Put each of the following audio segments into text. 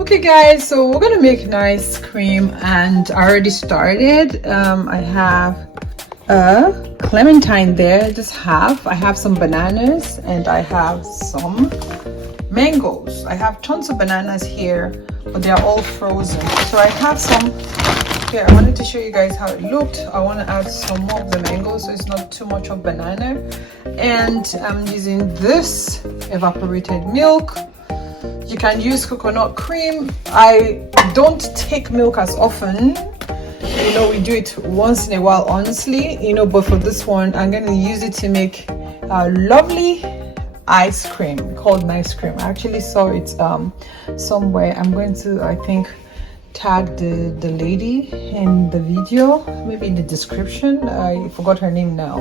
Okay guys, so we're gonna make an ice cream and I already started. I have a clementine there, just half. I have some bananas and I have some mangoes. I have tons of bananas here, but they're all frozen. So I have some here. I wanted to show you guys how it looked. I want to add some more of the mangoes so it's not too much of banana. And I'm using this evaporated milk. You can use coconut cream. I don't take milk as often. We do it once in a while, honestly, but for this one, I'm going to use it to make a lovely ice cream called Nice Cream. I actually saw it somewhere. I'm going to, I think, tag the lady in the video, maybe in the description. I forgot her name now.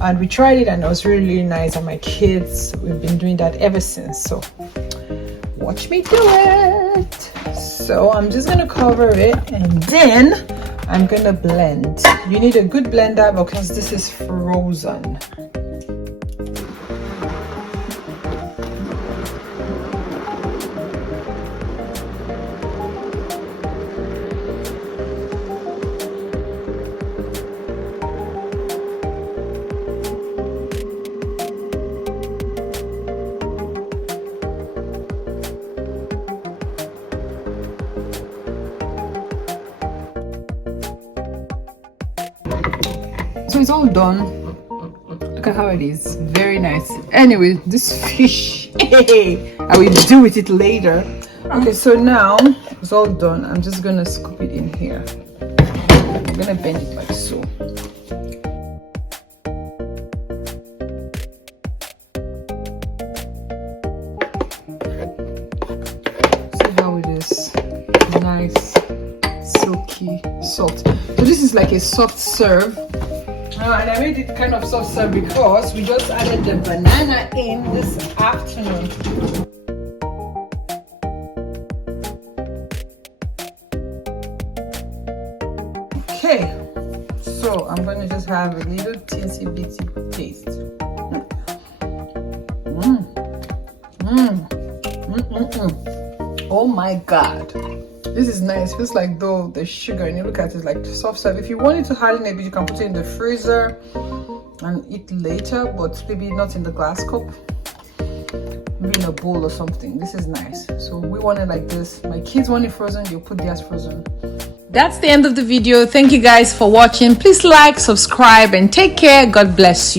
And we tried it and it was really, really nice. And my kids, we've been doing that ever since. So watch me do it. So I'm just gonna cover it and then I'm gonna blend. You need a good blender because this is frozen. So it's all done. Look at how it is. Very nice. Anyway, this fish, I will do with it later. Okay, so now it's all done. I'm just gonna scoop it in here. I'm gonna bend it like so. See how it is. Nice, silky, soft. So this is like a soft serve. And I made it kind of soft serve because we just added the banana in this afternoon. Okay, so I'm going to just have a little teensy bitty taste. Oh my god, this is nice. Feels like though the sugar, and you look at it like soft serve. If you want it to harden a bit, you can put it in the freezer and eat later, but maybe not in the glass cup, maybe in a bowl or something. This is nice. So we want it like this. My kids want it frozen, they'll put theirs frozen. That's the end of the video. Thank you guys for watching. Please like, subscribe, and take care. God bless you.